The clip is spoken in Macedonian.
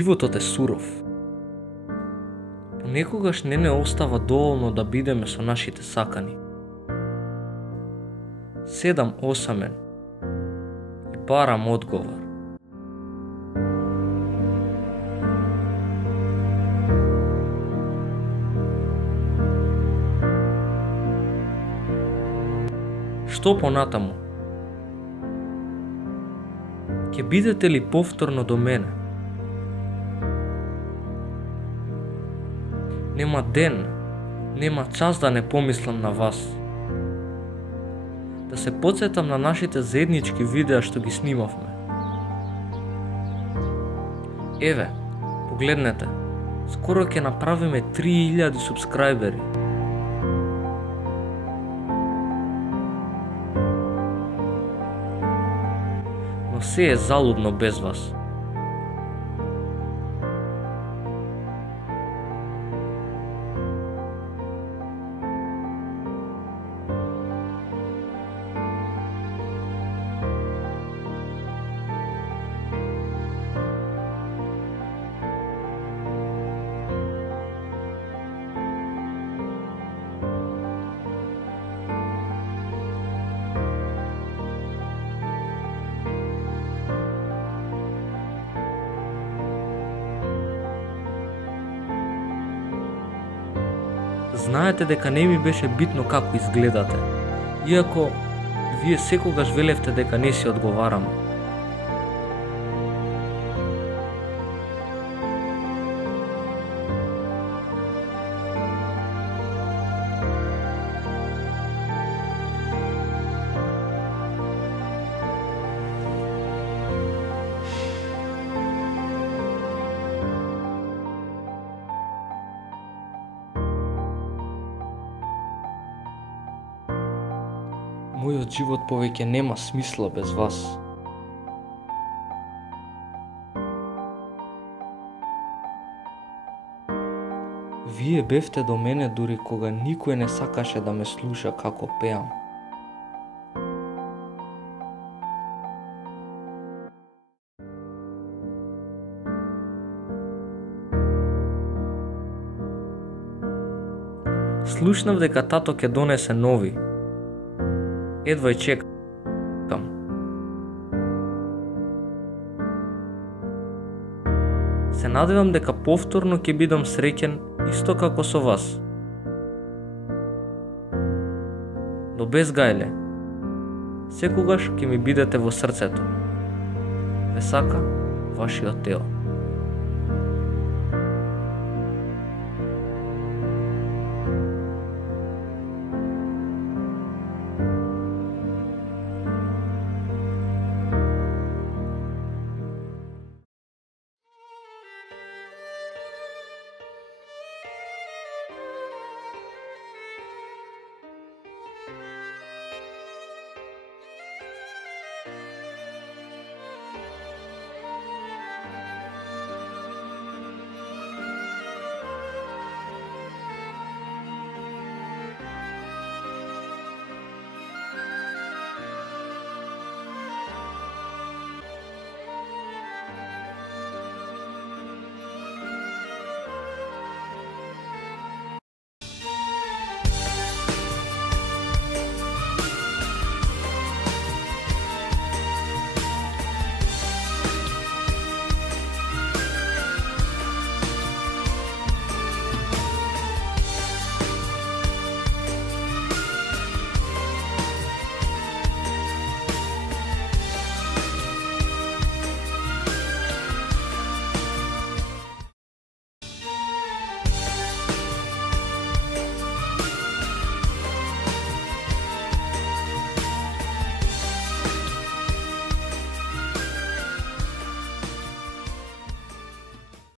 Животот е суров. Понекогаш не остава доволно да бидеме со нашите сакани. Седам осамен и барам одговор. Што понатаму? Ќе бидете ли повторно до мене? Нема ден, нема час да не помислам на вас. Да се потсетам на нашите заеднички видеа што ги снимавме. Еве, погледнете, скоро ќе направиме 3000 субскрајбери. Но се е залудно без вас. Знаете дека не ми беше битно како изгледате, иако вие секогаш велевте дека не си одговарам. Мојот живот повеќе нема смисла без вас. Вие бевте до мене дури кога никој не сакаше да ме слуша како пеам. Слушнав дека тато ќе донесе нови. Едва чекам. Се надевам дека повторно ќе бидам среќен исто како со вас. Но без гајле, секогаш ќе ми бидете во срцето. Ве сака вашиот Тео.